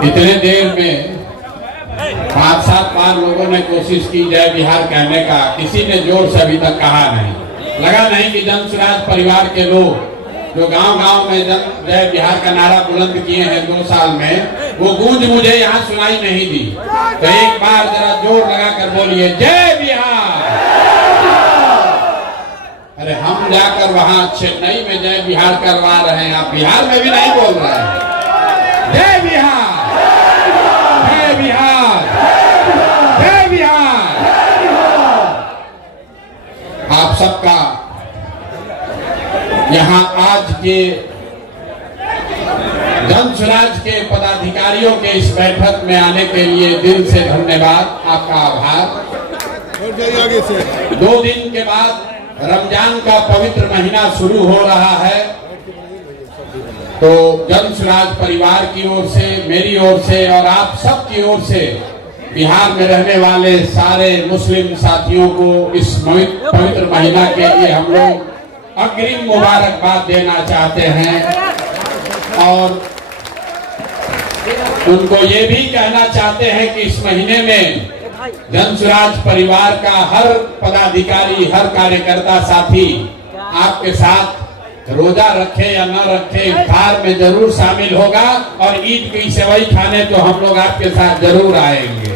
इतने देर में 5-7 बार लोगों ने कोशिश की जय बिहार कहने का, किसी ने जोर से अभी तक कहा नहीं। लगा नहीं कि जन स्वराज परिवार के लोग जो गांव-गांव में जय बिहार का नारा बुलंद किए हैं 2 साल में, वो गूंज मुझे यहाँ सुनाई नहीं दी। तो एक बार जरा जोर लगा कर बोलिए जय बिहार। अरे हम जाकर वहां चेन्नई में जय बिहार करवा रहे हैं, आप बिहार में भी नहीं बोल रहे हैं। जय बिहार, जय बिहार, जय बिहार। आप सबका यहाँ आज के जन स्वराज के पदाधिकारियों के इस बैठक में आने के लिए दिल से धन्यवाद, आपका आभार। 2 दिन के बाद रमजान का पवित्र महीना शुरू हो रहा है, तो जन स्वराज परिवार की ओर से, मेरी ओर से और आप सब की ओर से बिहार में रहने वाले सारे मुस्लिम साथियों को इस पवित्र महीना के लिए हम लोग अग्रिम मुबारकबाद देना चाहते हैं। और उनको ये भी कहना चाहते हैं कि इस महीने में जन स्वराज परिवार का हर पदाधिकारी, हर कार्यकर्ता साथी आपके साथ रोजा रखे या न रखे इफ्तार में जरूर शामिल होगा, और ईद की सेवई खाने तो हम लोग आपके साथ जरूर आएंगे।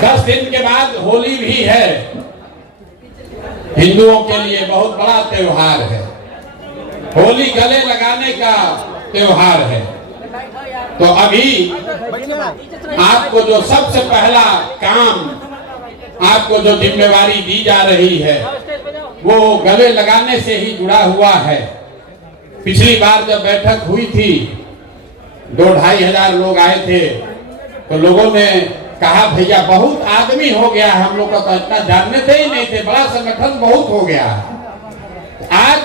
10 दिन के बाद होली भी है, हिंदुओं के लिए बहुत बड़ा त्योहार है। होली गले लगाने का त्योहार है। तो अभी आपको जो सबसे पहला काम, आपको जो जिम्मेवारी दी जा रही है, वो गले लगाने से ही जुड़ा हुआ है। पिछली बार जब बैठक हुई थी 2-2.5 हजार लोग आए थे, तो लोगों ने कहा भैया बहुत आदमी हो गया, हम लोग का तो इतना जानने थे ही नहीं थे, बड़ा संगठन बहुत हो गया। आज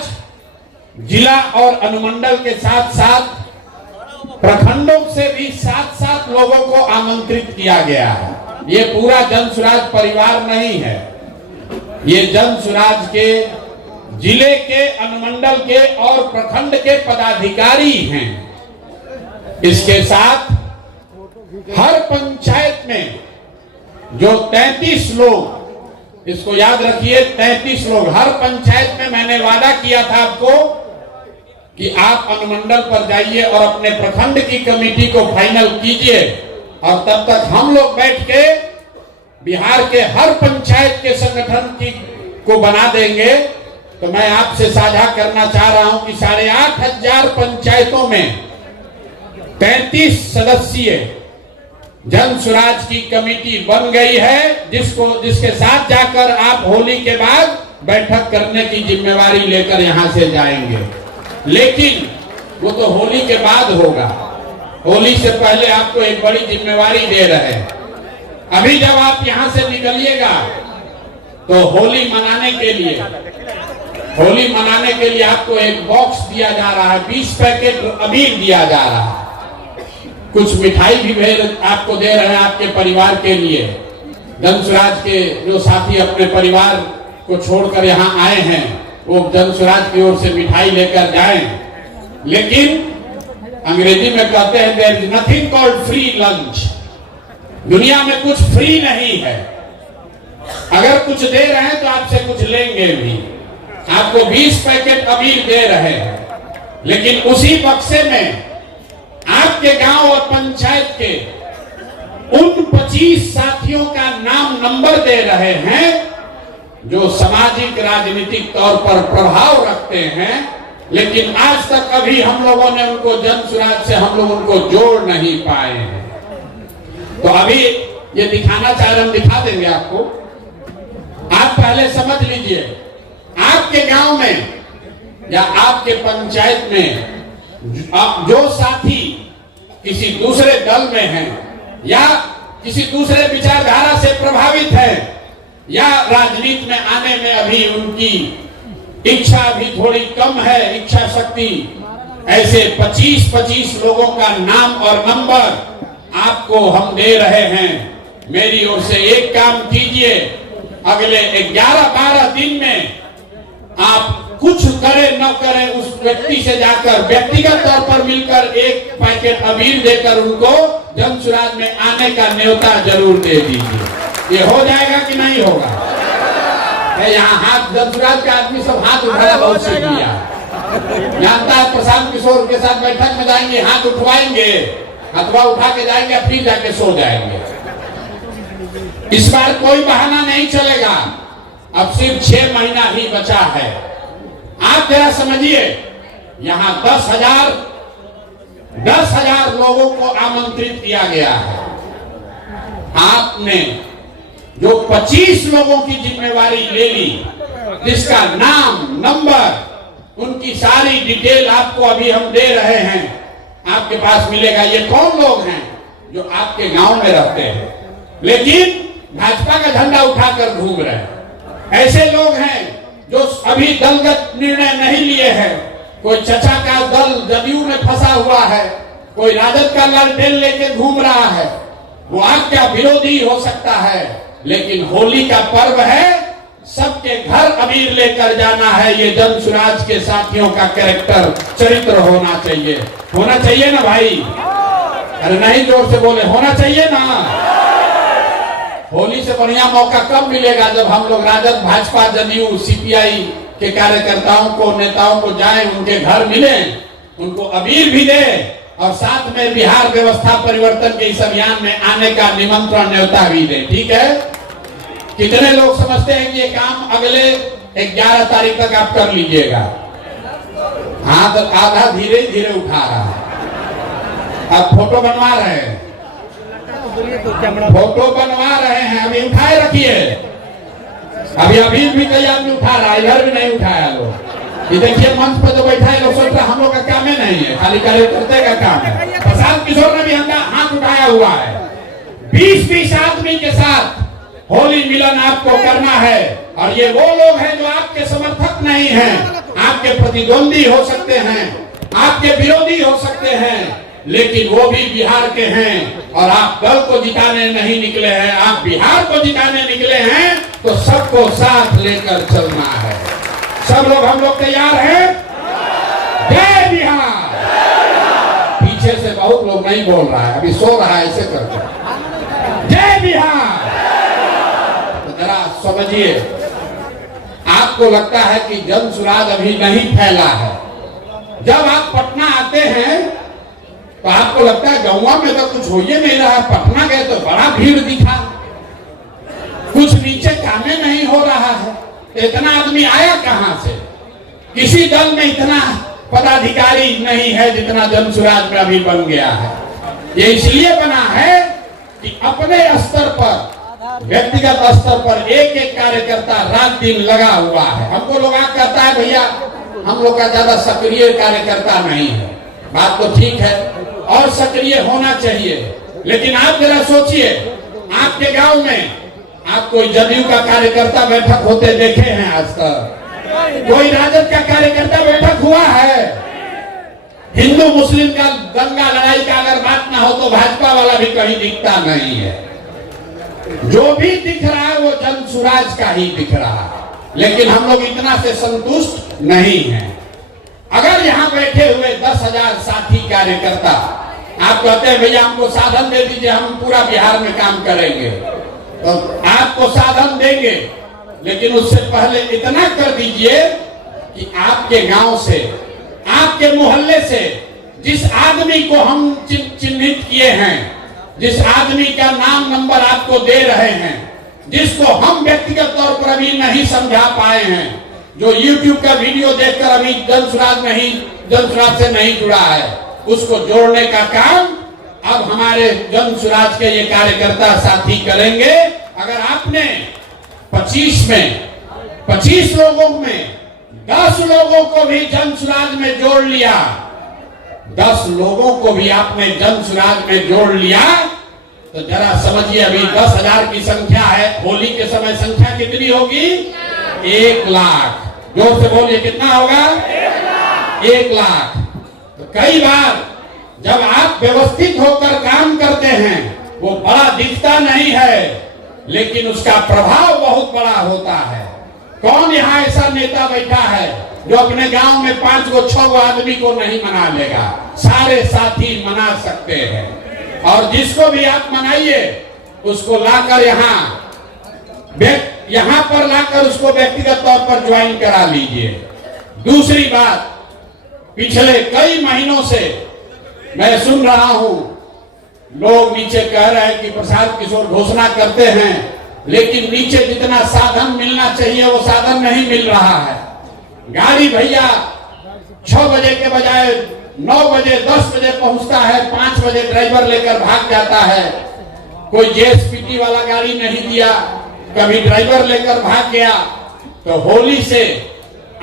जिला और अनुमंडल के साथ साथ प्रखंडों से भी 7-7 लोगों को आमंत्रित किया गया है। ये पूरा जन स्वराज परिवार नहीं है, ये जन स्वराज के जिले के, अनुमंडल के और प्रखंड के पदाधिकारी हैं। इसके साथ हर पंचायत में जो 33 लोग, इसको याद रखिए 33 लोग, हर पंचायत में मैंने वादा किया था आपको कि आप अनुमंडल पर जाइए और अपने प्रखंड की कमेटी को फाइनल कीजिए, और तब तक हम लोग बैठ के बिहार के हर पंचायत के संगठन को बना देंगे। तो मैं आपसे साझा करना चाह रहा हूं कि 8,500 पंचायतों में 33 सदस्यीय जन स्वराज की कमेटी बन गई है, जिसके साथ जाकर आप होली के बाद बैठक करने की जिम्मेवारी लेकर यहां से जाएंगे। लेकिन वो तो होली के बाद होगा, होली से पहले आपको एक बड़ी जिम्मेवारी दे रहे हैं। अभी जब आप यहां से निकलिएगा तो होली मनाने के लिए आपको एक बॉक्स दिया जा रहा है, 20 पैकेट अबीर दिया जा रहा है, कुछ मिठाई भी आपको दे रहे हैं आपके परिवार के लिए। जन स्वराज के जो साथी अपने परिवार को छोड़कर यहाँ आए हैं, वो जन स्वराज की ओर से मिठाई लेकर जाएं। लेकिन अंग्रेजी में कहते हैं there is nothing called free lunch. दुनिया में कुछ फ्री नहीं है, अगर कुछ दे रहे हैं तो आपसे कुछ लेंगे भी। आपको 20 पैकेट अबीर दे रहे हैं, लेकिन उसी बक्से में आपके गांव और पंचायत के उन 25 साथियों का नाम नंबर दे रहे हैं जो सामाजिक राजनीतिक तौर पर प्रभाव रखते हैं, लेकिन आज तक अभी हम लोगों ने उनको जन स्वराज से हम लोग उनको जोड़ नहीं पाए हैं। तो अभी ये दिखाना चाह रहे, हम दिखा देंगे आपको। आप पहले समझ लीजिए, आपके गांव में या आपके पंचायत में जो साथी किसी दूसरे दल में हैं, या किसी दूसरे विचारधारा से प्रभावित है, या राजनीति में आने में अभी उनकी इच्छा भी थोड़ी कम है, इच्छा शक्ति, ऐसे 25 लोगों का नाम और नंबर आपको हम दे रहे हैं। मेरी ओर से एक काम कीजिए, अगले 11-12 दिन में आप कुछ करे न करे उस व्यक्ति से जाकर व्यक्तिगत तौर पर मिलकर एक पैकेट अबीर देकर उनको जन सुराज में आने का न्योता जरूर दे दीजिए। ये हो जाएगा कि नहीं होगा? यहाँ हाथ जन सुराज के आदमी सब हाथ उठाया बहुत सीख लिया, जानता है प्रशांत किशोर के साथ बैठक में जाएंगे, हाथ उठवाएंगे, हथवा उठा के जाएंगे, फिर जाके सो जाएंगे। इस बार कोई बहाना नहीं चलेगा। अब सिर्फ 6 महीना ही बचा है। आप जरा समझिए, यहाँ 10,000 लोगों को आमंत्रित किया गया है। आपने जो 25 लोगों की जिम्मेवारी ले ली, जिसका नाम नंबर उनकी सारी डिटेल आपको अभी हम दे रहे हैं, आपके पास मिलेगा। ये कौन लोग हैं जो आपके गांव में रहते हैं लेकिन भाजपा का झंडा उठाकर घूम रहे हैं? ऐसे लोग हैं जो अभी दलगत निर्णय नहीं लिए हैं। कोई चचा का दल जदयू में फंसा हुआ है, कोई राजद का लालटेन लेके घूम रहा है। वो आपका विरोधी हो सकता है, लेकिन होली का पर्व है, सबके घर अबीर लेकर जाना है। ये जन सुराज के साथियों का कैरेक्टर, चरित्र होना चाहिए ना भाई? अरे नहीं, जोर से बोले, होना चाहिए ना। होली से बढ़िया मौका कब मिलेगा जब हम लोग राजद, भाजपा, जदयू, सीपीआई के कार्यकर्ताओं को, नेताओं को जाएं, उनके घर मिलें, उनको अबीर भी दें और साथ में बिहार व्यवस्था परिवर्तन के इस अभियान में आने का निमंत्रण, न्योता भी दें। ठीक है? कितने लोग समझते हैं कि ये काम अगले 11 तारीख तक आप कर लीजिएगा? हाथ आधा धीरे धीरे उठा रहा है। अब फोटो बनवा रहे हैं, अभी उठाए रखिए। अभी भी कई आदमी उठा रहा है, इधर भी नहीं उठाया लोग। ये देखिए मंच पर जो बैठा है, लोग सोच रहे हम लोग का काम ही नहीं है, खाली कार्यकर्ता का काम है। प्रशांत किशोर ने भी हाथ उठाया हुआ है। 20-20 आदमी के साथ होली मिलन आपको करना है। और ये वो लोग हैं जो आपके समर्थक नहीं हैं, आपके प्रतिद्वंदी हो सकते हैं, आपके विरोधी हो सकते हैं, लेकिन वो भी बिहार के हैं। और आप दल को जिताने नहीं निकले हैं, आप बिहार को जिताने निकले हैं, तो सबको साथ लेकर चलना है। सब लोग, हम लोग तैयार हैं? जय बिहार। पीछे से बहुत लोग नहीं बोल रहा है, अभी सो रहा है, ऐसे करके जय बिहार। तो जरा समझिए, आपको लगता है कि जन सुराज अभी नहीं फैला है। जब आप पटना आते हैं तो आपको लगता है गौवा में तो कुछ हो ही नहीं रहा है, पटना गए तो बड़ा भीड़ दिखा, कुछ नीचे कामे नहीं हो रहा है। इतना आदमी आया कहां से? किसी दल में इतना पदाधिकारी नहीं है जितना जन सुराज में अभी बन गया है। ये इसलिए बना है कि अपने स्तर पर, व्यक्तिगत स्तर पर एक एक कार्यकर्ता रात दिन लगा हुआ है। हमको लोग कहता है भैया हम लोग का ज्यादा सक्रिय कार्यकर्ता नहीं है। बात तो ठीक है, और सक्रिय होना चाहिए, लेकिन आप जरा सोचिए, आपके गांव में आप कोई जदयू का कार्यकर्ता बैठक होते देखे हैं आज तक? कोई राजद का कार्यकर्ता बैठक हुआ है? हिंदू मुस्लिम का दंगा लड़ाई का अगर बात ना हो तो भाजपा वाला भी कहीं दिखता नहीं है। जो भी दिख रहा है वो जन सुराज का ही दिख रहा है, लेकिन हम लोग इतना से संतुष्ट नहीं हैं। अगर यहाँ बैठे हुए 10,000 साथी कार्यकर्ता आप कहते हैं भैया हमको साधन दे दीजिए, हम पूरा बिहार में काम करेंगे, तो आपको साधन देंगे, लेकिन उससे पहले इतना कर दीजिए कि आपके गांव से, आपके मोहल्ले से जिस आदमी को हम चिन्हित किए हैं, जिस आदमी का नाम नंबर आपको दे रहे हैं, जिसको हम व्यक्तिगत तौर पर अभी नहीं समझा पाए हैं, जो YouTube का वीडियो देखकर अभी जन सुराज से नहीं जुड़ा है, उसको जोड़ने का काम अब हमारे जन सुराज के ये कार्यकर्ता साथी करेंगे। अगर आपने 25 लोगों में 10 लोगों को भी जन सुराज में जोड़ लिया, 10 लोगों को भी आपने जन सुराज में जोड़ लिया, तो जरा समझिए अभी 10,000 की संख्या है, होली के समय संख्या कितनी होगी? 1 लाख। जोर से बोलिए, कितना होगा? 1 लाख। तो कई बार जब आप व्यवस्थित होकर काम करते हैं, वो बड़ा दिखता नहीं है, लेकिन उसका प्रभाव बहुत बड़ा होता है। कौन यहाँ ऐसा नेता बैठा है जो अपने गांव में 5 गो 6 गो आदमी को नहीं मना लेगा? सारे साथी मना सकते हैं। और जिसको भी आप मनाइए उसको लाकर यहाँ पर लाकर उसको व्यक्तिगत तौर पर ज्वाइन करा लीजिए। दूसरी बात, पिछले कई महीनों से मैं सुन रहा हूं, लोग नीचे कह रहे हैं कि प्रशांत किशोर घोषणा करते हैं, लेकिन नीचे जितना साधन मिलना चाहिए वो साधन नहीं मिल रहा है। गाड़ी भैया 6 बजे के बजाय 9 बजे 10 बजे पहुंचता है, 5 बजे ड्राइवर लेकर भाग जाता है। कोई जेएसपीटी वाला गाड़ी नहीं दिया, कभी ड्राइवर लेकर भाग गया। तो होली से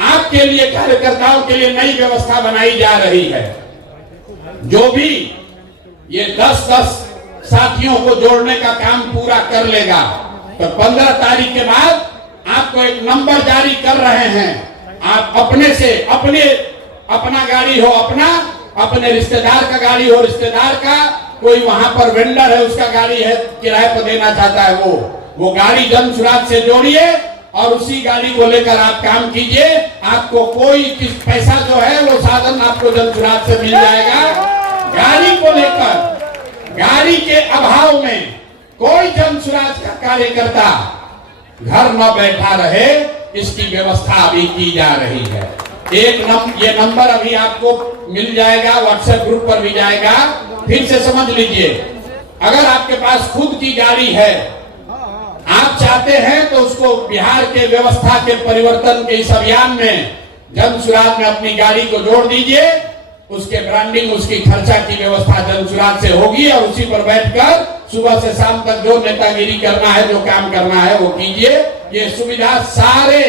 आपके लिए, कार्यकर्ताओं के लिए नई व्यवस्था बनाई जा रही है। जो भी ये 10-10 साथियों को जोड़ने का काम पूरा कर लेगा तो 15 तारीख के बाद आपको एक नंबर जारी कर रहे हैं। आप अपने से अपना गाड़ी हो अपना, अपने रिश्तेदार का गाड़ी हो रिश्तेदार का, कोई वहां पर वेंडर है उसका गाड़ी है किराए पर देना चाहता है, वो गाड़ी जन सुराज से जोड़िए और उसी गाड़ी को लेकर आप काम कीजिए। आपको कोई पैसा जो है वो साधन आपको जन सुराज से मिल जाएगा। गाड़ी को लेकर, गाड़ी के अभाव में कोई जन सुराज का कार्यकर्ता घर न बैठा रहे, इसकी व्यवस्था अभी की जा रही है। ये नंबर अभी आपको मिल जाएगा, व्हाट्सएप ग्रुप पर भी जाएगा। फिर से समझ लीजिए, अगर आपके पास खुद की गाड़ी है, आप चाहते हैं तो उसको बिहार के व्यवस्था के परिवर्तन के इस अभियान में जन सुराज में अपनी गाड़ी को जोड़ दीजिए। उसके ब्रांडिंग, उसकी खर्चा की व्यवस्था जन सुराज से होगी और उसी पर बैठकर सुबह से शाम तक जो नेतागिरी करना है, जो काम करना है वो कीजिए। ये सुविधा सारे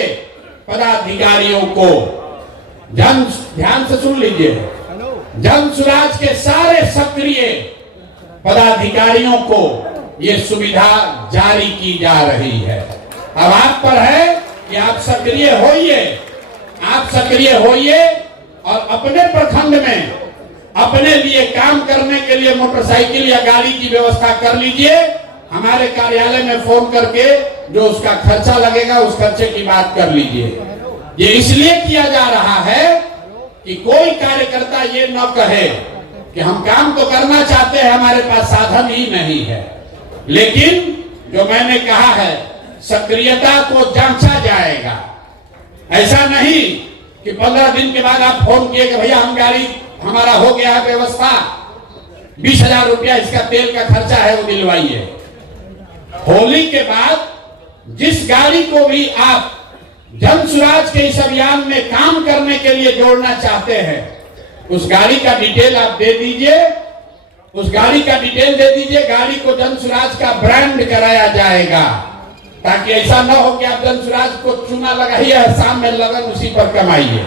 पदाधिकारियों को, ध्यान से सुन लीजिए, जन सुराज के सारे सक्रिय पदाधिकारियों को ये सुविधा जारी की जा रही है। अब आप पर है कि आप सक्रिय होइए और अपने प्रखंड में अपने लिए काम करने के लिए मोटरसाइकिल या गाड़ी की व्यवस्था कर लीजिए। हमारे कार्यालय में फोन करके जो उसका खर्चा लगेगा उस खर्चे की बात कर लीजिए। ये इसलिए किया जा रहा है कि कोई कार्यकर्ता ये न कहे कि हम काम तो करना चाहते हैं, हमारे पास साधन ही नहीं है। लेकिन जो मैंने कहा है, सक्रियता को जांचा जाएगा। ऐसा नहीं कि 15 दिन के बाद आप फोन किए कि भैया हम गाड़ी, हमारा हो गया है व्यवस्था, 20,000 रुपया इसका तेल का खर्चा है वो दिलवाइए। होली के बाद जिस गाड़ी को भी आप जन सुराज के इस अभियान में काम करने के लिए जोड़ना चाहते हैं, उस गाड़ी का डिटेल आप दे दीजिए, उस गाड़ी का डिटेल दे दीजिए। गाड़ी को जन सुराज का ब्रांड कराया जाएगा, ताकि ऐसा न हो कि आप जन सुराज को चूना लगाइए, शाम में लगन उसी पर कमाइए।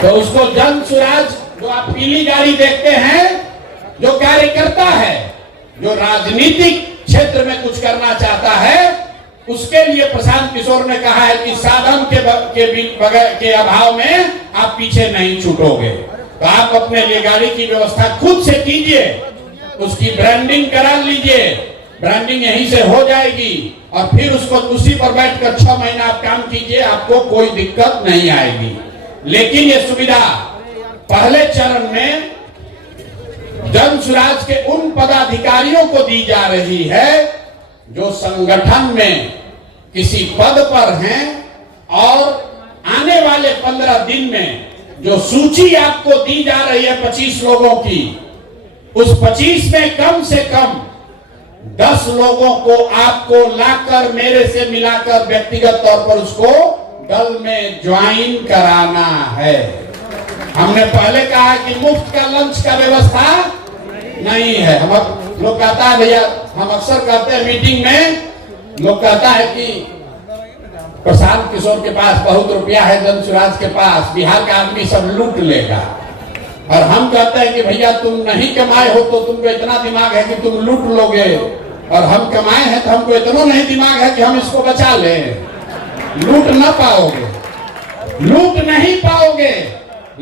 तो उसको जन सुराज, जो आप पीली गाड़ी देखते हैं, जो कार्यकर्ता है, जो राजनीतिक क्षेत्र में कुछ करना चाहता है, उसके लिए प्रशांत किशोर ने कहा है कि साधन के अभाव में आप पीछे नहीं छूटोगे। तो आप अपने लिए गाड़ी की व्यवस्था खुद से कीजिए, उसकी ब्रांडिंग करा लीजिए, ब्रांडिंग यहीं से हो जाएगी और फिर उसको उसी पर बैठकर 6 महीना आप काम कीजिए, आपको कोई दिक्कत नहीं आएगी। लेकिन ये सुविधा पहले चरण में जन सुराज के उन पदाधिकारियों को दी जा रही है जो संगठन में किसी पद पर हैं और आने वाले 15 दिन में जो सूची आपको दी जा रही है 25 लोगों की, उस 25 में कम से कम 10 लोगों को आपको लाकर मेरे से मिलाकर व्यक्तिगत तौर पर उसको दल में ज्वाइन कराना है। हमने पहले कहा कि मुफ्त का लंच का व्यवस्था नहीं है। हम लोग कहता है भैया, हम अक्सर कहते हैं मीटिंग में, लोग कहता है कि प्रशांत किशोर के पास बहुत रुपया है, जन सुराज के पास बिहार का आदमी सब लूट लेगा। और हम कहते हैं कि भैया तुम नहीं कमाए हो तो तुमको इतना दिमाग है कि तुम लूट लोगे, और हम कमाए हैं तो हमको इतना नहीं दिमाग है कि हम इसको बचा लें। लूट ना पाओगे, लूट नहीं पाओगे,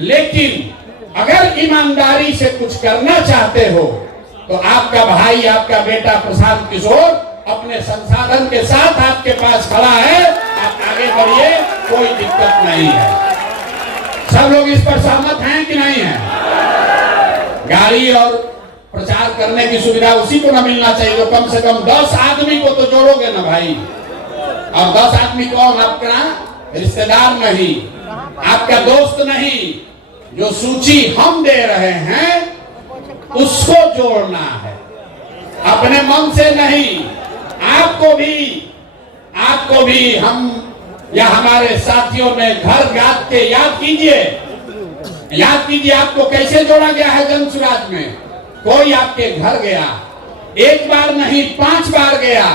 लेकिन अगर ईमानदारी से कुछ करना चाहते हो तो आपका भाई, आपका बेटा प्रशांत किशोर अपने संसाधन के साथ आपके पास खड़ा है, आप आगे बढ़िए, कोई दिक्कत नहीं है। सब लोग इस पर सहमत हैं कि नहीं है? गाड़ी और प्रचार करने की सुविधा उसी को ना मिलना चाहिए तो कम से कम 10 आदमी को तो जोड़ोगे ना भाई। और 10 आदमी कौन? आपका रिश्तेदार नहीं, आपका दोस्त नहीं, जो सूची हम दे रहे हैं उसको जोड़ना है, अपने मन से नहीं। आपको भी हम या हमारे साथियों ने घर याद के याद कीजिए आपको कैसे जोड़ा गया है जन सुराज में। कोई आपके घर गया, एक बार नहीं 5 बार गया,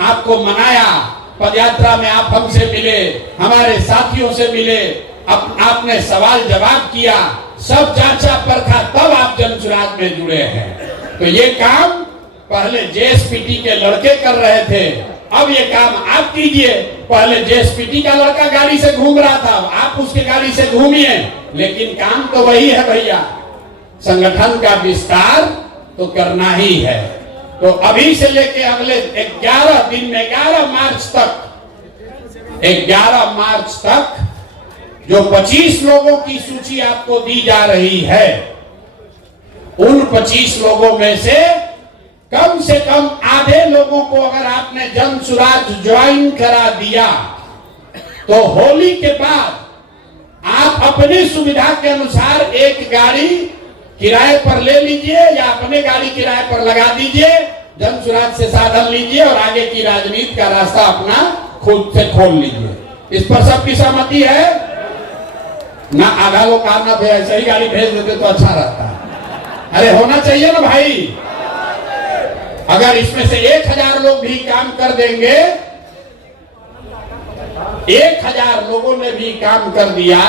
आपको मनाया, पदयात्रा में आप हमसे मिले, हमारे साथियों से मिले, आपने सवाल जवाब किया, सब जांचा परखा, तब आप जन सुराज में जुड़े हैं। तो ये काम पहले जेएसपीटी के लड़के कर रहे थे, अब ये काम आप कीजिए। पहले जेएसपीटी का लड़का गाड़ी से घूम रहा था, आप उसके गाड़ी से घूमिए, लेकिन काम तो वही है भैया, संगठन का विस्तार तो करना ही है। तो अभी से लेके अगले 11 दिन में 11 मार्च तक जो 25 लोगों की सूची आपको दी जा रही है, उन 25 लोगों में से कम आधे लोगों को अगर आपने जन सुराज ज्वाइन करा दिया तो होली के बाद आप अपनी सुविधा के अनुसार एक गाड़ी किराए पर ले लीजिए या अपने गाड़ी किराए पर लगा दीजिए, जन सुराज से साधन लीजिए और आगे की राजनीति का रास्ता अपना खुद से खोल लीजिए। इस पर सबकी सहमति है ना? आधा लोग ना थे, ऐसे ही गाड़ी भेज देते तो अच्छा रहता है। अरे होना चाहिए ना भाई। अगर इसमें से 1000 लोग भी काम कर देंगे, 1000 लोगों ने भी काम कर दिया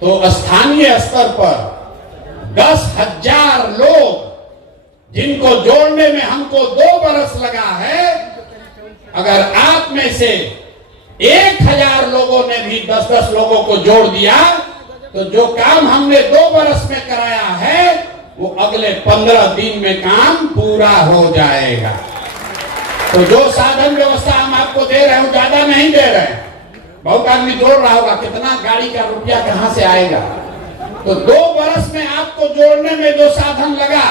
तो स्थानीय स्तर पर 10,000 लोग, जिनको जोड़ने में हमको 2 बरस लगा है, अगर आप में से 1000 लोगों ने भी 10-10 लोगों को जोड़ दिया तो जो काम हमने 2 बरस में कराया है वो अगले 15 दिन में काम पूरा हो जाएगा। तो जो साधन व्यवस्था हम आपको दे रहे हैं ज्यादा नहीं दे रहे हैं। बहुत आदमी जोड़ रहा होगा, कितना गाड़ी का रुपया कहां से आएगा? तो 2 बरस में आपको जोड़ने में जो साधन लगा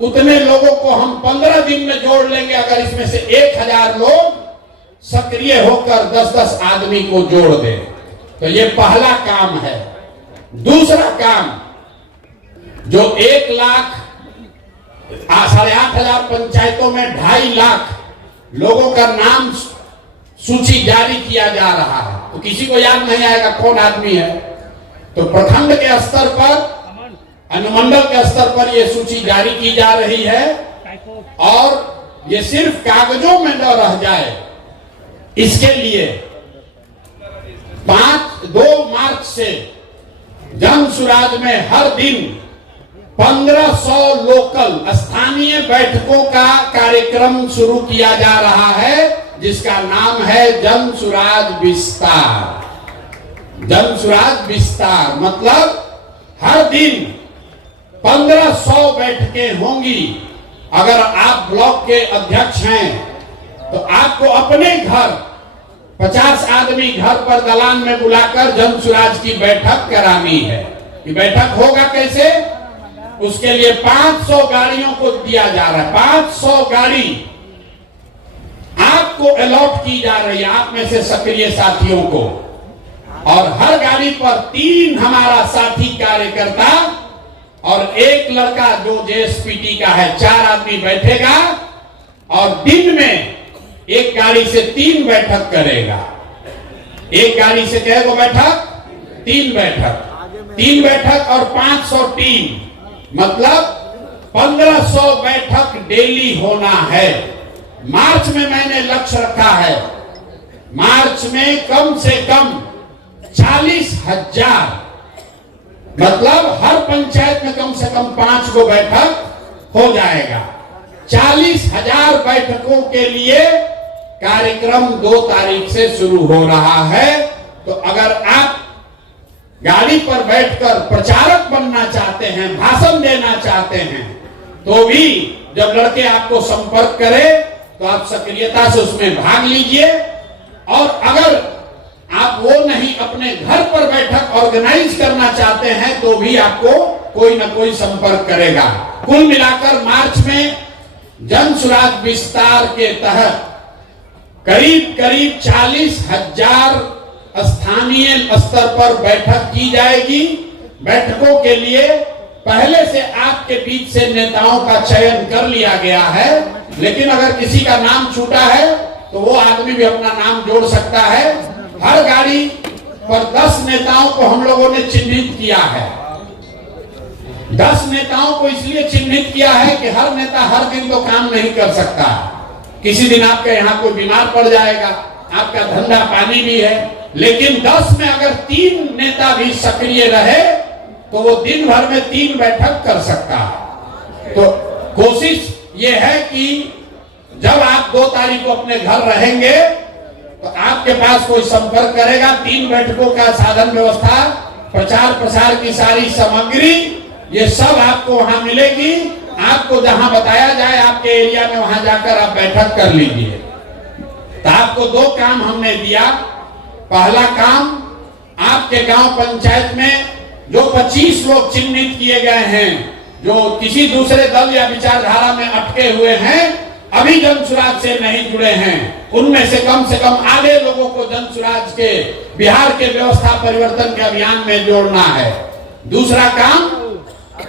उतने लोगों को हम 15 दिन में जोड़ लेंगे, अगर इसमें से 1000 लोग सक्रिय होकर 10-10 आदमी को जोड़ दे। तो ये पहला काम है। दूसरा काम, जो 1 लाख 8,500 पंचायतों में 2.5 लाख लोगों का नाम सूची जारी किया जा रहा है, तो किसी को याद नहीं आएगा कौन आदमी है। तो प्रखंड के स्तर पर, अनुमंडल के स्तर पर यह सूची जारी की जा रही है और ये सिर्फ कागजों में न रह जाए, इसके लिए 2 मार्च से जन सुराज में हर दिन 1500 लोकल स्थानीय बैठकों का कार्यक्रम शुरू किया जा रहा है, जिसका नाम है जन सुराज विस्तार। जन सुराज विस्तार मतलब हर दिन 1500 बैठकें होंगी। अगर आप ब्लॉक के अध्यक्ष हैं तो आपको अपने घर 50 आदमी घर पर दलान में बुलाकर जन सुराज की बैठक करानी है। ये बैठक होगा कैसे? उसके लिए 500 गाड़ियों को दिया जा रहा है। 500 गाड़ी आपको अलॉट की जा रही है, आप में से सक्रिय साथियों को, और हर गाड़ी पर 3 हमारा साथी कार्यकर्ता और 1 लड़का जो जेएसपीटी का है, 4 आदमी बैठेगा और दिन में एक गाड़ी से 3 बैठक करेगा। एक गाड़ी से कितने बैठक? 3 बैठक। 3 बैठक और 500 टीम, मतलब 1500 बैठक डेली होना है। मार्च में मैंने लक्ष्य रखा है, मार्च में कम से कम 40,000, मतलब हर पंचायत में कम से कम 5 गो बैठक हो जाएगा। 40,000 बैठकों के लिए कार्यक्रम 2 तारीख से शुरू हो रहा है। तो अगर आप गाड़ी पर बैठकर प्रचारक बनना चाहते हैं, भाषण देना चाहते हैं, तो भी जब लड़के आपको संपर्क करें तो आप सक्रियता से उसमें भाग लीजिए। और अगर आप वो नहीं अपने घर पर बैठक ऑर्गेनाइज करना चाहते हैं तो भी आपको कोई ना कोई संपर्क करेगा। कुल मिलाकर मार्च में जन सुराज विस्तार के तहत करीब करीब 40,000 स्थानीय स्तर पर बैठक की जाएगी। बैठकों के लिए पहले से आपके बीच से नेताओं का चयन कर लिया गया है, लेकिन अगर किसी का नाम छूटा है तो वो आदमी भी अपना नाम जोड़ सकता है। हर गाड़ी पर 10 नेताओं को हम लोगों ने चिन्हित किया है। 10 नेताओं को इसलिए चिन्हित किया है कि हर नेता हर दिन तो काम नहीं कर सकता। किसी दिन आपके यहाँ कोई बीमार पड़ जाएगा, आपका धंधा पानी भी है, लेकिन 10 में अगर 3 नेता भी सक्रिय रहे तो वो दिन भर में 3 बैठक कर सकता है। तो कोशिश ये है कि जब आप 2 तारीख को अपने घर रहेंगे तो आपके पास कोई संपर्क करेगा। 3 बैठकों का साधन व्यवस्था, प्रचार प्रसार की सारी सामग्री, ये सब आपको वहां मिलेगी। आपको जहां बताया जाए आपके एरिया में वहां जाकर आप बैठक कर लीजिए। तो आपको 2 काम हमने दिया। पहला काम, आपके गांव पंचायत में जो 25 लोग चिन्हित किए गए हैं, जो किसी दूसरे दल या विचारधारा में अटके हुए हैं, अभी जन सुराज से नहीं जुड़े हैं, उनमें से कम आधे लोगों को जन सुराज के बिहार के व्यवस्था परिवर्तन के अभियान में जोड़ना है। दूसरा काम,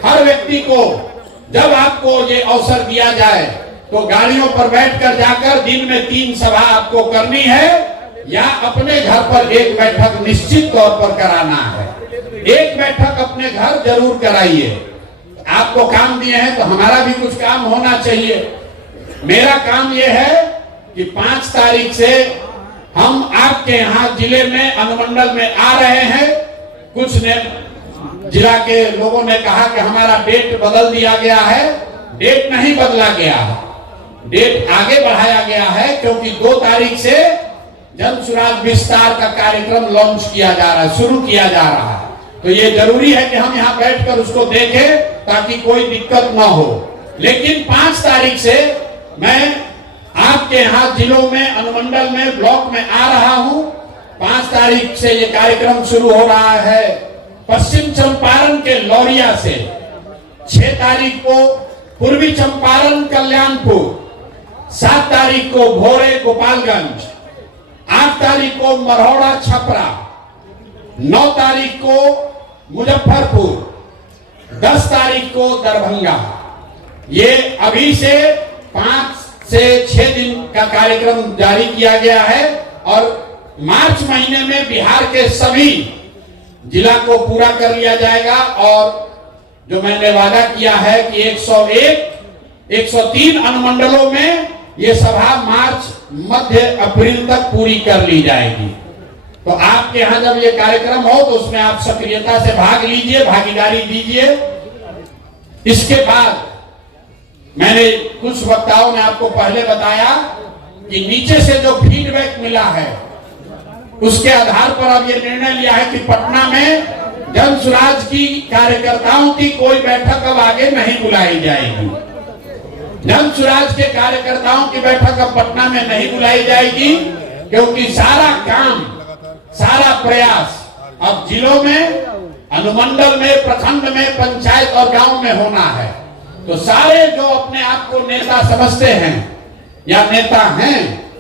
हर व्यक्ति को जब आपको ये अवसर दिया जाए तो गाड़ियों पर बैठकर जाकर दिन में 3 सभा आपको करनी है या अपने घर पर एक बैठक निश्चित तौर पर कराना है। एक बैठक अपने घर जरूर कराइए। आपको काम दिए हैं तो हमारा भी कुछ काम होना चाहिए। मेरा काम यह है कि 5 तारीख से हम आपके यहाँ जिले में अनुमंडल में आ रहे हैं। कुछ ने जिला के लोगों ने कहा कि हमारा डेट बदल दिया गया है। डेट नहीं बदला गया है, डेट आगे बढ़ाया गया है, क्योंकि 2 तारीख से जन सुराज विस्तार का कार्यक्रम लॉन्च किया जा रहा है, शुरू किया जा रहा है। तो ये जरूरी है कि हम यहाँ बैठकर उसको देखें ताकि कोई दिक्कत ना हो। लेकिन 5 तारीख से मैं आपके यहाँ जिलों में, अनुमंडल में, ब्लॉक में आ रहा हूँ। 5 तारीख से ये कार्यक्रम शुरू हो रहा है पश्चिम चंपारण के लौरिया से। 6 तारीख को पूर्वी चंपारण कल्याणपुर, 7 तारीख को भोरे गोपालगंज, 8 तारीख को मरौड़ा छपरा, 9 तारीख को मुजफ्फरपुर, 10 तारीख को दरभंगा। ये अभी से 5 से 6 दिन का कार्यक्रम जारी किया गया है और मार्च महीने में बिहार के सभी जिला को पूरा कर लिया जाएगा। और जो मैंने वादा किया है कि 103 अनुमंडलों में ये सभा मार्च मध्य अप्रैल तक पूरी कर ली जाएगी। तो आपके यहाँ जब ये कार्यक्रम हो तो उसमें आप सक्रियता से भाग लीजिए, भागीदारी दीजिए। इसके बाद मैंने कुछ वक्ताओं ने आपको पहले बताया कि नीचे से जो फीडबैक मिला है उसके आधार पर अब ये निर्णय लिया है कि पटना में जन सुराज की कार्यकर्ताओं की कोई बैठक अब आगे नहीं बुलाई जाएगी। जन सुराज के कार्यकर्ताओं की बैठक अब पटना में नहीं बुलाई जाएगी, क्योंकि सारा काम, सारा प्रयास अब जिलों में, अनुमंडल में, प्रखंड में, पंचायत और गांव में होना है। तो सारे जो अपने आप को नेता समझते हैं या नेता हैं,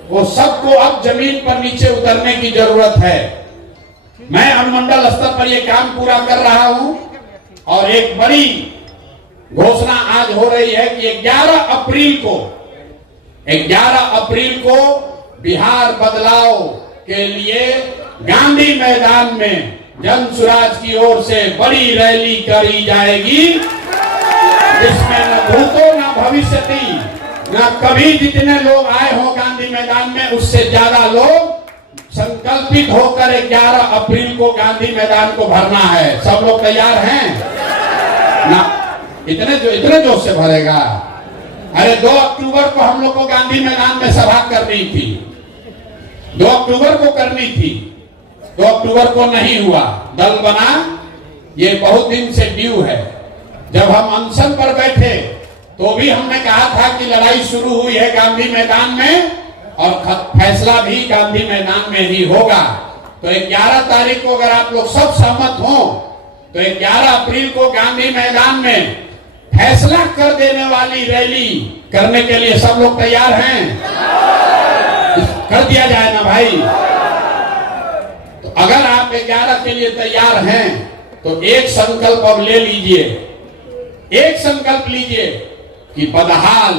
वो सबको अब जमीन पर नीचे उतरने की जरूरत है। मैं अनुमंडल स्तर पर ये काम पूरा कर रहा हूं और एक बड़ी घोषणा आज हो रही है कि 11 अप्रैल को बिहार बदलाव के लिए गांधी मैदान में जन सुराज की ओर से बड़ी रैली करी जाएगी, जिसमें न भूतो न भविष्यति, न कभी जितने लोग आए हो गांधी मैदान में उससे ज्यादा लोग संकल्पित होकर 11 अप्रैल को गांधी मैदान को भरना है। सब लोग तैयार हैं ना? इतने जोश से भरेगा। अरे 2 अक्टूबर को हम लोग को गांधी मैदान में सभा करनी थी, 2 अक्टूबर को करनी थी, 2 अक्टूबर को नहीं हुआ। दल बना, ये बहुत दिन से ड्यू है। जब हम अनशन पर बैठे तो भी हमने कहा था कि लड़ाई शुरू हुई है गांधी मैदान में और फैसला भी गांधी मैदान में ही होगा। तो 11 तारीख को अगर आप लोग सब सहमत हो तो 11 अप्रैल को गांधी मैदान में फैसला कर देने वाली रैली करने के लिए सब लोग तैयार हैं? कर दिया जाए ना भाई। तो अगर आप 11 के लिए तैयार हैं तो एक संकल्प अब ले लीजिए, एक संकल्प लीजिए कि बदहाल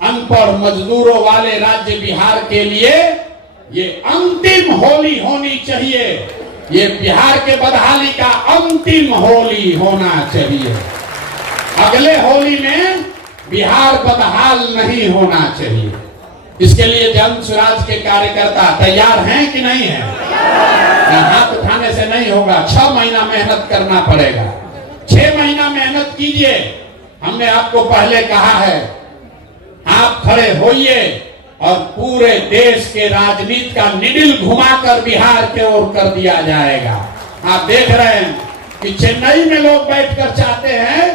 अनपढ़ मजदूरों वाले राज्य बिहार के लिए ये अंतिम होली होनी चाहिए। ये बिहार के बदहाली का अंतिम होली होना चाहिए। अगले होली में बिहार बदहाल नहीं होना चाहिए। इसके लिए जन स्वराज के कार्यकर्ता तैयार हैं कि नहीं है? हाथ उठाने से नहीं होगा, 6 महीना मेहनत करना पड़ेगा। 6 महीना मेहनत कीजिए। हमने आपको पहले कहा है, आप खड़े होइए और पूरे देश के राजनीति का निडिल घुमाकर बिहार के ओर कर दिया जाएगा। आप देख रहे हैं कि चेन्नई में लोग बैठकर चाहते हैं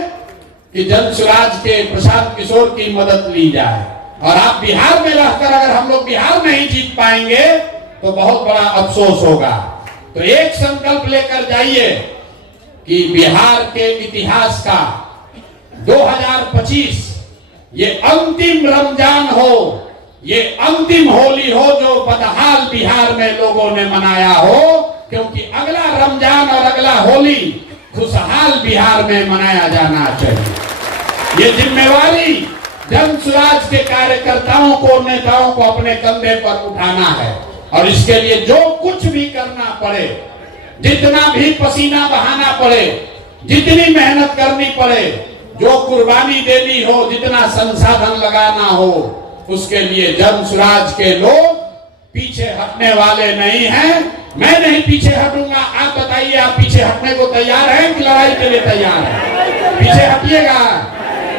कि जन स्वराज के प्रशांत किशोर की मदद ली जाए, और आप बिहार में रहकर अगर हम लोग बिहार नहीं जीत पाएंगे तो बहुत बड़ा अफसोस होगा। तो एक संकल्प लेकर जाइए कि बिहार के इतिहास का 2025 ये अंतिम रमजान हो, ये अंतिम होली हो जो बदहाल बिहार में लोगों ने मनाया हो, क्योंकि अगला रमजान और अगला होली खुशहाल बिहार में मनाया जाना चाहिए। ये जिम्मेवारी जन स्वराज के कार्यकर्ताओं को, नेताओं को अपने कंधे पर उठाना है, और इसके लिए जो कुछ भी करना पड़े, जितना भी पसीना बहाना पड़े, जितनी मेहनत करनी पड़े, जो कुर्बानी देनी हो, जितना संसाधन लगाना हो, उसके लिए जन स्वराज के लोग पीछे हटने वाले नहीं हैं। मैं नहीं पीछे हटूंगा। आप बताइए, आप पीछे हटने को तैयार हैं कि लड़ाई के लिए तैयार हैं? पीछे हटिएगा।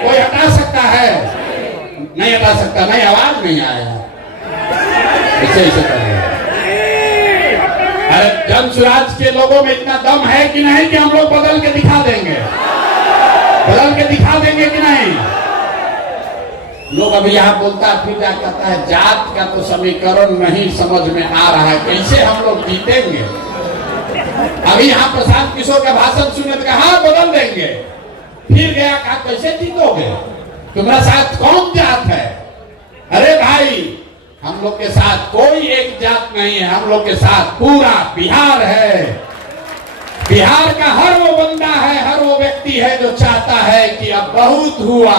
कोई हटा सकता है? नहीं हटा सकता। नहीं, आवाज नहीं आएगा। ऐसे करें। अरे जन स्वराज के लोगों में इतना दम है कि नहीं कि हम लोग बदल के दिखा देंगे? बदल के दिखा देंगे कि नहीं? लोग अभी यहाँ बोलता फिर क्या कहता है, जात का तो समीकरण नहीं समझ में आ रहा है, कैसे हम लोग जीतेंगे? अभी यहाँ प्रशांत किशोर का भाषण सुने तो कहा बदल देंगे, फिर गया कहा कैसे जीतोगे? तुम्हारा साथ कौन जात है? अरे भाई, हम लोग के साथ कोई एक जात नहीं है, हम लोग के साथ पूरा बिहार है। बिहार का हर वो बंदा है, हर वो व्यक्ति है जो चाहता है कि अब बहुत हुआ,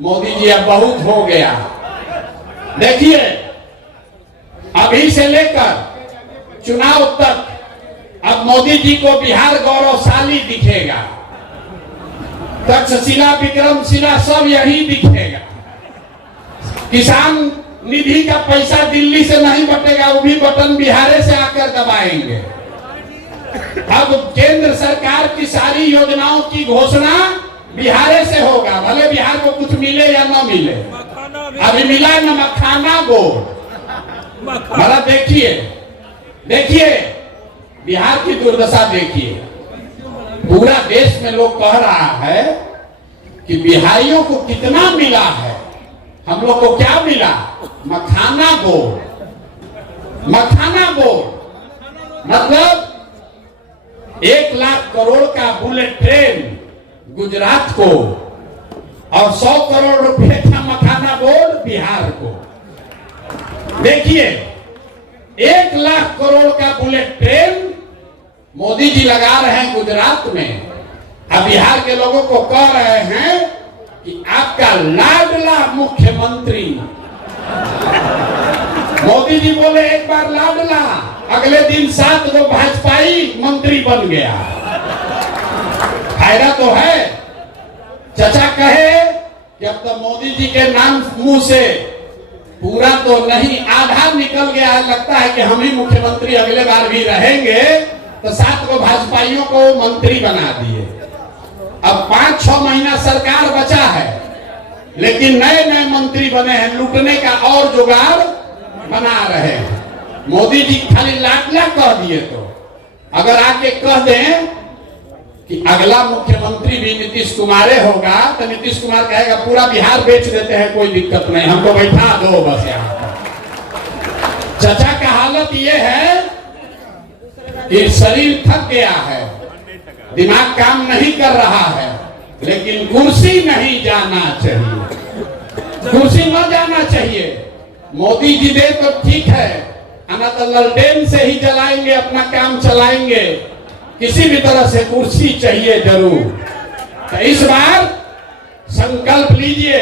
मोदी जी अब बहुत हो गया। देखिए, अभी से लेकर चुनाव तक अब मोदी जी को बिहार गौरवशाली दिखेगा। तक्षशिला, विक्रमशिला सब यही दिखेगा। किसान निधि का पैसा दिल्ली से नहीं बटेगा, वो भी बटन बिहार से आकर दबाएंगे। अब केंद्र सरकार की सारी योजनाओं की घोषणा बिहार से होगा, भले बिहार को कुछ मिले या न मिले। अभी मिला न मखाना बोर्ड। मतलब देखिए, देखिए बिहार की दुर्दशा देखिए। पूरा देश में लोग कह रहा है कि बिहारियों को कितना मिला है, हम लोग को क्या मिला? मखाना बोर्ड। मखाना बोर्ड मतलब 1 लाख करोड़ का बुलेट ट्रेन गुजरात को और 100 करोड़ रुपए का मखाना बोर्ड बिहार को। देखिए, 1 लाख करोड़ का बुलेट ट्रेन मोदी जी लगा रहे हैं गुजरात में। अब बिहार के लोगों को कह रहे हैं कि आपका लाडला मुख्यमंत्री, मोदी जी बोले एक बार लाडला, अगले दिन 7 गो भाजपाई मंत्री बन गया। फायदा तो है। चचा कहे कि अब तो मोदी जी के नाम मुंह से पूरा तो नहीं, आधा निकल गया है, लगता है कि हम ही मुख्यमंत्री अगले बार भी रहेंगे, तो 7 गो भाजपाइयों को मंत्री बना दिए। अब 5-6 महीना सरकार बचा है, लेकिन नए नए मंत्री बने हैं, लूटने का और जुगाड़ बना रहे हैं। मोदी जी खाली लाडला कह दिए, तो अगर आके कह दें कि अगला मुख्यमंत्री भी नीतीश कुमार होगा तो नीतीश कुमार कहेगा पूरा बिहार बेच देते हैं, कोई दिक्कत नहीं, हमको बैठा दो बस यहाँ पर। चाचा का हालत ये है कि शरीर थक गया है, दिमाग काम नहीं कर रहा है, लेकिन कुर्सी नहीं जाना चाहिए, कुर्सी न जाना चाहिए। मोदी जी दे तो ठीक है, ना तो ललटेन से ही जलाएंगे, अपना काम चलाएंगे, किसी भी तरह से कुर्सी चाहिए जरूर। तो इस बार संकल्प लीजिए,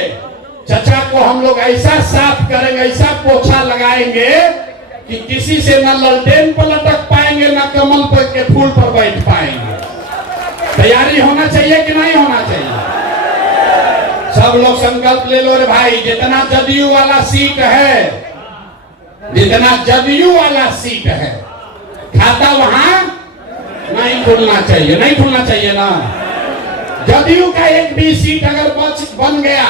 चचा को हम लोग ऐसा साफ करेंगे, ऐसा पोछा लगाएंगे कि किसी से न ललटेन पर लटक पाएंगे, न कमल पर के फूल पर बैठ पाएंगे। तैयारी होना चाहिए कि नहीं होना चाहिए? सब लोग संकल्प ले लो रे भाई। जितना जदयू वाला सीट है, जितना जदयू वाला सीट है, खाता वहां नहीं खुलना चाहिए, नहीं खुलना चाहिए ना। जदयू का एक भी सीट अगर बन गया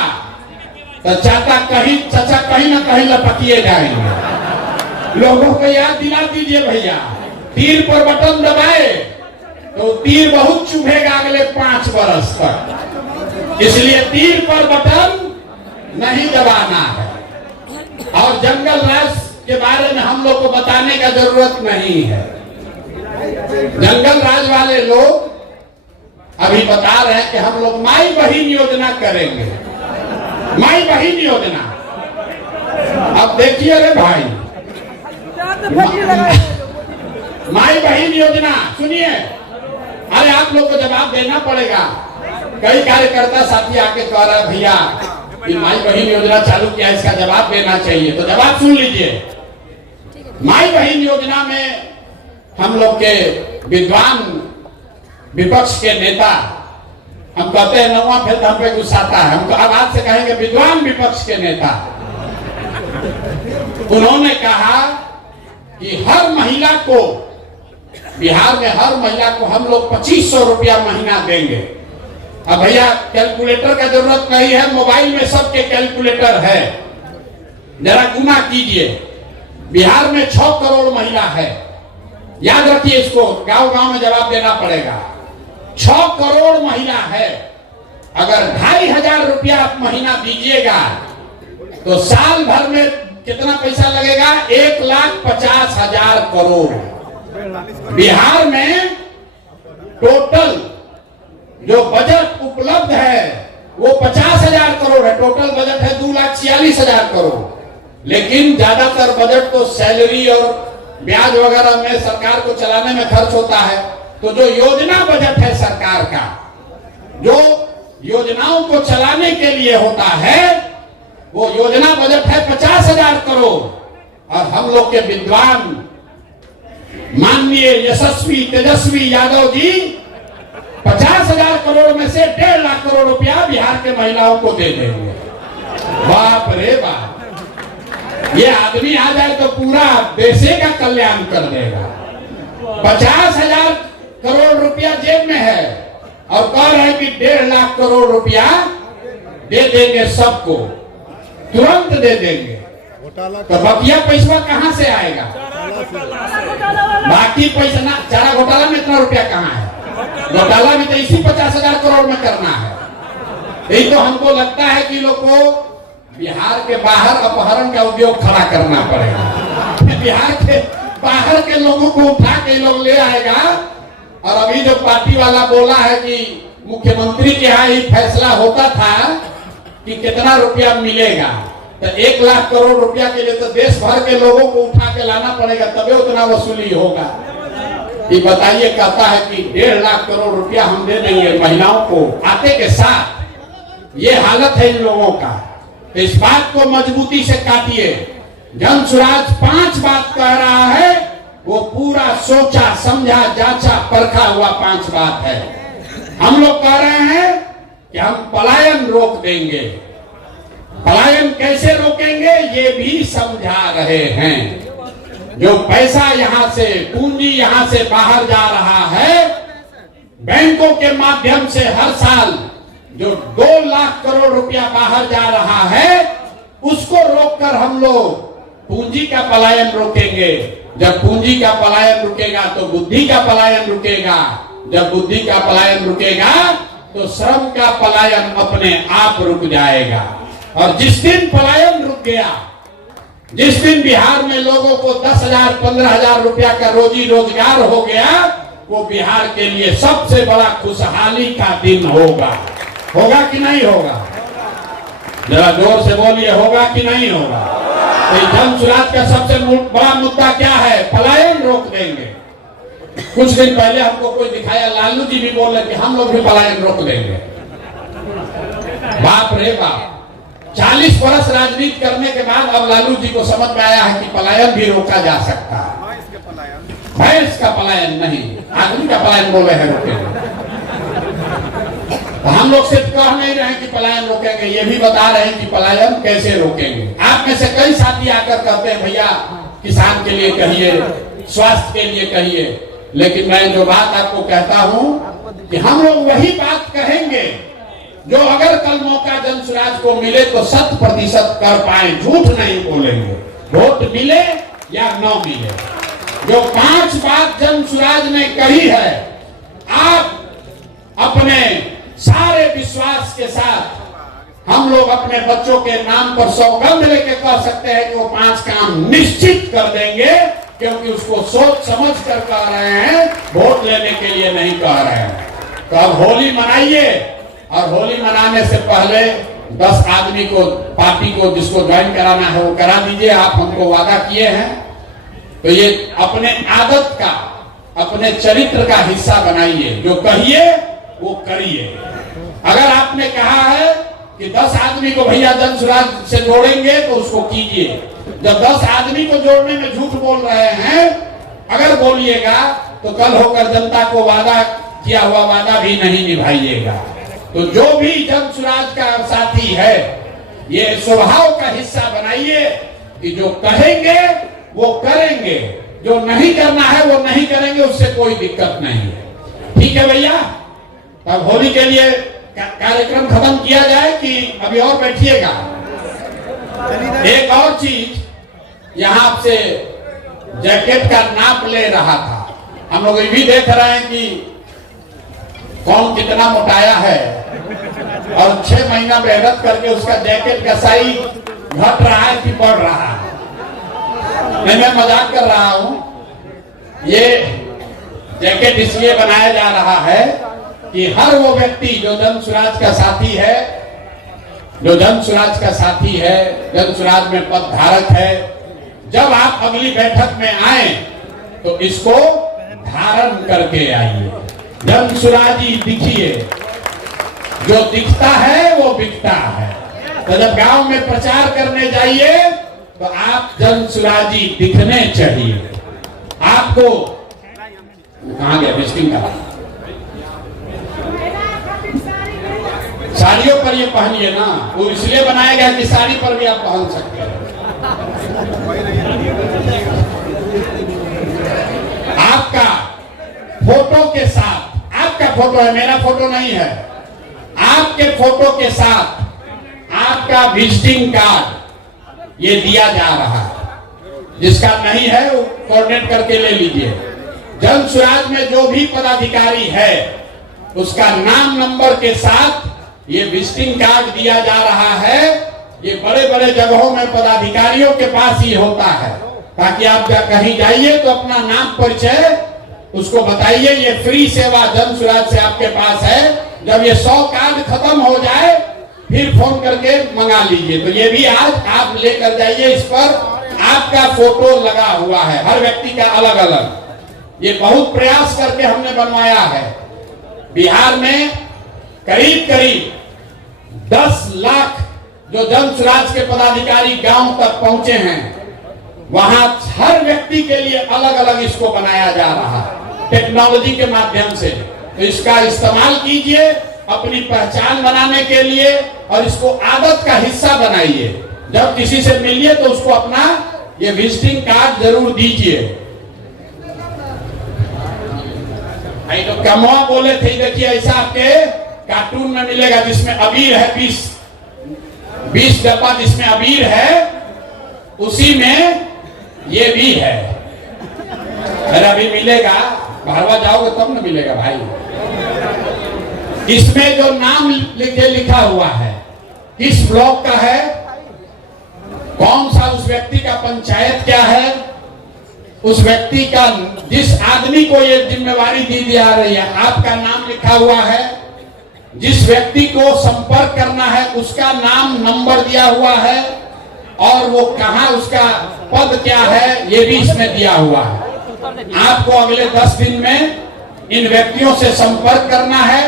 तो चाचा कहीं ना कहीं लपकिए जाएंगे। लोगों को याद दिला दीजिए भैया, तीर पर बटन दबाए तो तीर बहुत चुभेगा अगले 5 वर्ष तक, इसलिए तीर पर बटन नहीं दबाना है। और जंगल राज के बारे में हम लोग को बताने का जरूरत नहीं है। जंगल राज वाले लोग अभी बता रहे हैं कि हम लोग माई बहिन योजना करेंगे, माई बहिन योजना। अब देखिए रे भाई, माई बहिन योजना सुनिए, अरे आप लोग को जवाब देना पड़ेगा। कई कार्यकर्ता साथी आके कह रहे हैं भैया कि माई बहिन योजना चालू किया, इसका जवाब देना चाहिए। तो जवाब सुन लीजिए। माई बहिन योजना में हम लोग के विद्वान विपक्ष के नेता, हम कहते हैं नौवां फिर हम पे गुस्साता है, हमको आवाज से कहेंगे विद्वान विपक्ष के नेता, उन्होंने कहा कि हर महिला को, बिहार में हर महिला को हम लोग 2500 रुपया महीना देंगे। अब भैया कैलकुलेटर का जरूरत नहीं है, मोबाइल में सबके कैलकुलेटर है, जरा गुना कीजिए। बिहार में 6 करोड़ महिला है, याद रखिए इसको, गांव गांव में जवाब देना पड़ेगा। 6 करोड़ महिला है, अगर 2500 रुपया आप महीना दीजिएगा तो साल भर में कितना पैसा लगेगा? 1,50,000 करोड़। बिहार में टोटल जो बजट उपलब्ध है वो 50,000 करोड़ है। टोटल बजट है 2,46,000 करोड़, लेकिन ज्यादातर बजट तो सैलरी और ब्याज वगैरह में सरकार को चलाने में खर्च होता है। तो जो योजना बजट है सरकार का, जो योजनाओं को चलाने के लिए होता है, वो योजना बजट है 50,000 करोड़। और हम लोग के विद्वान माननीय यशस्वी तेजस्वी यादव जी 50,000 करोड़ में से 1.5 लाख करोड़ रुपया बिहार के महिलाओं को दे देंगे। बाप रे बाप, ये आदमी आ जाए तो पूरा देश का कल्याण कर देगा। 50,000 करोड़ रुपया जेब में है और कह रहे हैं कि 1.5 लाख करोड़ रुपया दे देंगे सबको, तुरंत दे देंगे। तो बकिया पैसा कहां से आएगा? बाकी पैसा ना, चारा घोटाला में इतना रुपया कहां है? घोटाला भी तो इसी 50,000 करोड़ में करना है। यही तो हमको लगता है कि लोग को बिहार के बाहर अपहरण का उद्योग खड़ा करना पड़ेगा। बिहार के बाहर के लोगों को उठा के लोग ले आएगा। और अभी जो पार्टी वाला बोला है कि मुख्यमंत्री के यहाँ ही फैसला होता था कि कितना रुपया मिलेगा, तो 1 लाख करोड़ रुपया के लिए तो देश भर के लोगों को उठा के लाना पड़ेगा, तभी उतना वसूली होगा। ये बताइए, कहता है कि 1.5 लाख करोड़ रुपया हम दे देंगे महिलाओं को आते के साथ। ये हालत है इन लोगों का। तो इस बात को मजबूती से काटिए। जन सुराज 5 बात कह रहा है, वो पूरा सोचा समझा जांचा परखा हुआ 5 बात है। हम लोग कह रहे हैं कि हम पलायन रोक देंगे। पलायन कैसे रोकेंगे ये भी समझा रहे हैं। जो पैसा यहां से, पूंजी यहां से बाहर जा रहा है, बैंकों के माध्यम से हर साल जो 2 लाख करोड़ रुपया बाहर जा रहा है, उसको रोककर हम लोग पूंजी का पलायन रोकेंगे। जब पूंजी का पलायन रुकेगा तो बुद्धि का पलायन रुकेगा। जब बुद्धि का पलायन रुकेगा तो श्रम का पलायन अपने आप रुक जाएगा। और जिस दिन पलायन रुक गया, जिस दिन बिहार में लोगों को 10,000 15,000 रुपया का रोजी रोजगार हो गया, वो बिहार के लिए सबसे बड़ा खुशहाली का दिन होगा। होगा कि नहीं होगा? जरा जोर से बोलिए, होगा कि नहीं होगा? तो जन सुराज का सबसे बड़ा मुद्दा क्या है? पलायन रोक देंगे। कुछ दिन पहले हमको कोई दिखाया, लालू जी भी बोल रहे कि हम लोग भी पलायन रोक देंगे। बाप रे बाप, 40 वर्ष राजनीति करने के बाद अब लालू जी को समझ में आया है कि पलायन भी रोका जा सकता है। भैंस का पलायन नहीं, आदमी का पलायन बोले हैं रोकेंगे। तो हम लोग सिर्फ कह नहीं रहे कि पलायन रोकेंगे, ये भी बता रहे हैं कि पलायन कैसे रोकेंगे। आप में से कई साथी आकर कहते हैं भैया किसान के लिए कहिए, स्वास्थ्य के लिए कहिए, लेकिन मैं जो बात आपको कहता हूं कि हम लोग वही बात कहेंगे जो अगर कल मौका जन सुराज को मिले तो 100% कर पाए, झूठ नहीं बोलेंगे। वोट मिले या न मिले, जो 5 बात जन सुराज ने कही है, आप अपने सारे विश्वास के साथ हम लोग अपने बच्चों के नाम पर सौगंध लेके कह सकते हैं कि वो 5 काम निश्चित कर देंगे, क्योंकि उसको सोच समझ कर कह रहे हैं, वोट लेने के लिए नहीं कह रहे हैं। तो अब होली मनाइए, और होली मनाने से पहले 10 आदमी को, पार्टी को जिसको ज्वाइन कराना है वो करा दीजिए। आप हमको वादा किए हैं, तो ये अपने आदत का, अपने चरित्र का हिस्सा बनाइए। जो कहिए वो करिए। अगर आपने कहा है कि 10 आदमी को भैया जन सुराज से जोड़ेंगे तो उसको कीजिए। जब 10 आदमी को जोड़ने में झूठ बोल रहे हैं, अगर बोलिएगा तो कल होकर जनता को वादा किया हुआ वादा भी नहीं निभाइएगा। तो जो भी जन सुराज का साथी है, ये स्वभाव का हिस्सा बनाइए कि जो कहेंगे वो करेंगे, जो नहीं करना है वो नहीं करेंगे, उससे कोई दिक्कत नहीं है। ठीक है भैया? अब होली के लिए कार्यक्रम खत्म किया जाए कि अभी और बैठिएगा? एक और चीज, यहाँ आपसे जैकेट का नाप ले रहा था। हम लोग ये भी देख रहे हैं कि कौन कितना मोटाया है, और 6 महीना मेहनत करके उसका जैकेट का साइज घट रहा है कि बढ़ रहा है। मैं मजाक कर रहा हूं। ये जैकेट इसलिए बनाया जा रहा है कि हर वो व्यक्ति जो जन सुराज का साथी है, जो जन सुराज का साथी है, जन सुराज में पद धारक है, जब आप अगली बैठक में आए तो इसको धारण करके आइए। जन सुराजी दिखिए, जो दिखता है वो बिकता है। तो जब गांव में प्रचार करने जाइए तो आप जन सुराजी दिखने चाहिए। आपको कहां गया विजिटिंग का? साड़ियों पर ये पहनिए ना, वो इसलिए बनाया गया कि साड़ी पर भी आप पहन सकते हैं। आपका फोटो के साथ, आपका फोटो है, मेरा फोटो नहीं है, आपके फोटो के साथ आपका विजिटिंग कार्ड ये दिया जा रहा है। जिसका नहीं है वो कोऑर्डिनेट करके ले लीजिए। जन सुराज में जो भी पदाधिकारी है उसका नाम नंबर के साथ ये विजिटिंग कार्ड दिया जा रहा है। ये बड़े बड़े जगहों में पदाधिकारियों के पास ही होता है, ताकि आप कहीं जाइए तो अपना नाम परिचय उसको बताइए। ये फ्री सेवा जन सुराज से आपके पास है। जब ये 100 कार्ड खत्म हो जाए फिर फोन करके मंगा लीजिए। तो ये भी आज आप लेकर जाइए। इस पर आपका फोटो लगा हुआ है, हर व्यक्ति का अलग अलग। ये बहुत प्रयास करके हमने बनवाया है। बिहार में करीब करीब 10 लाख जो जन सुराज के पदाधिकारी गांव तक पहुंचे हैं, वहां हर व्यक्ति के लिए अलग अलग इसको बनाया जा रहा है टेक्नोलॉजी के माध्यम से। तो इसका इस्तेमाल कीजिए अपनी पहचान बनाने के लिए, और इसको आदत का हिस्सा बनाइए। जब किसी से मिलिए तो उसको अपना ये विजिटिंग कार्ड जरूर दीजिए। तो कमवा बोले थे, देखिए ऐसा आपके कार्टून में मिलेगा जिसमें अबीर है, 20 डब्बा जिसमें अबीर है, उसी में ये भी है। अरे अभी मिलेगा, भरवा जाओगे तब न मिलेगा भाई। इसमें जो नाम लिखा हुआ है किस ब्लॉक का है, कौन सा उस व्यक्ति का पंचायत क्या है, उस व्यक्ति का, जिस आदमी को ये जिम्मेवारी दी जा रही है, आपका नाम लिखा हुआ है, जिस व्यक्ति को संपर्क करना है उसका नाम नंबर दिया हुआ है, और वो कहां, उसका पद क्या है, ये भी इसमें दिया हुआ है। आपको अगले 10 दिन में इन व्यक्तियों से संपर्क करना है,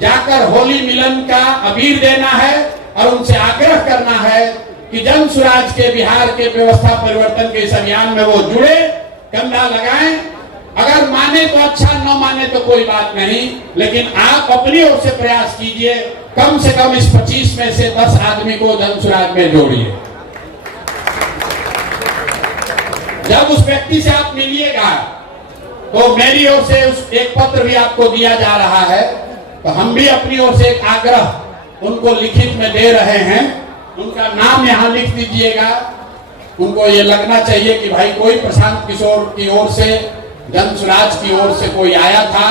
जाकर होली मिलन का अबीर देना है और उनसे आग्रह करना है कि जन स्वराज के बिहार के व्यवस्था परिवर्तन के इस अभियान में वो जुड़े, कंधा लगाएं। अगर माने तो अच्छा, न माने तो कोई बात नहीं, लेकिन आप अपनी ओर से प्रयास कीजिए, कम से कम इस 25 में से 10 आदमी को जन स्वराज में जोड़िए। जब उस व्यक्ति से आप मिलिएगा तो मेरी ओर से उस एक पत्र भी आपको दिया जा रहा है, तो हम भी अपनी ओर से एक आग्रह उनको लिखित में दे रहे हैं। उनका नाम यहाँ लिख दीजिएगा। उनको ये लगना चाहिए कि भाई कोई प्रशांत किशोर की ओर से, जन स्वराज की ओर से कोई आया था,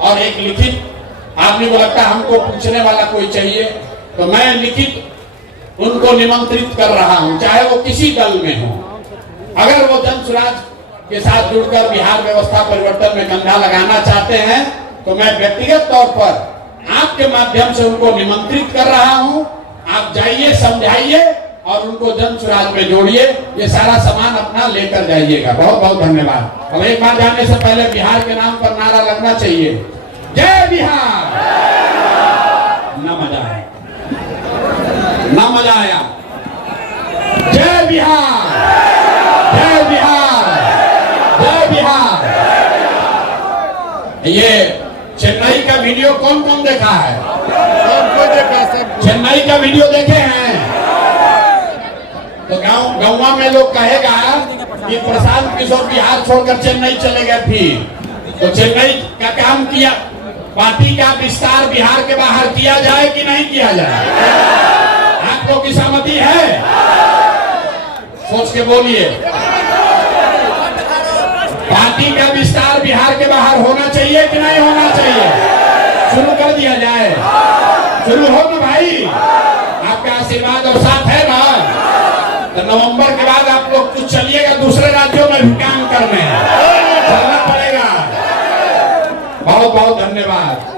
और एक लिखित, आदमी को लगता है हमको पूछने वाला कोई चाहिए, तो मैं लिखित उनको निमंत्रित कर रहा हूं, चाहे वो किसी दल में हो। अगर वो जन स्वराज के साथ जुड़कर बिहार व्यवस्था परिवर्तन में कंधा लगाना चाहते हैं, तो मैं व्यक्तिगत तौर पर आपके माध्यम से उनको निमंत्रित कर रहा हूं। आप जाइए, समझाइए और उनको जन स्वराज में जोड़िए। ये सारा सामान अपना लेकर जाइएगा। बहुत बहुत धन्यवाद। अब एक बार जाने से पहले बिहार के नाम पर नारा लगना चाहिए, जय बिहार। ना मजा आया, ना मजा आया। जय बिहार, जय बिहार, जय बिहार। ये चेन्नई का वीडियो कौन कौन देखा है? सबको देखा, सब चेन्नई का वीडियो देखे हैं? तो गाँव में लोग कहेगा कि प्रशांत किशोर बिहार छोड़कर चेन्नई चले गए। फिर तो चेन्नई का काम किया, पार्टी का विस्तार बिहार के बाहर किया जाए कि नहीं किया जाए? आप लोग की सहमति है? सोच के बोलिए। पार्टी का विस्तार बिहार के बाहर होना चाहिए कि नहीं होना चाहिए? शुरू कर दिया जाए। शुरू हो ना भाई, आपका आशीर्वाद और साथ है ना? तो नवंबर के बाद आप लोग कुछ चलिएगा, दूसरे राज्यों में भी काम करने चलना पड़ेगा। बहुत बहुत धन्यवाद।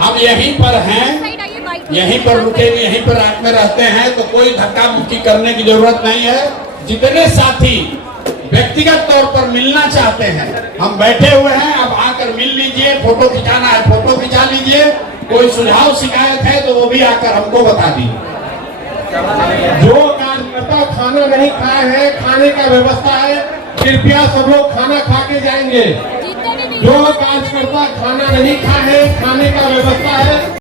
हम यहीं पर हैं, यहीं पर रुकेंगे, यहीं पर रात में रहते हैं, तो कोई धक्का मुक्की करने की जरूरत नहीं है। जितने साथी व्यक्तिगत तौर पर मिलना चाहते हैं, हम बैठे हुए हैं, अब आकर मिल लीजिए। फोटो खिंचाना है फोटो खिंचा लीजिए। कोई सुझाव शिकायत है तो वो भी आकर हमको बता दीजिए। जो कार्यकर्ता खाना नहीं खाए हैं, खाने का व्यवस्था है, कृपया सब लोग खाना खा के जाएंगे। जो कार्यकर्ता खाना नहीं खाए हैं, खाने का व्यवस्था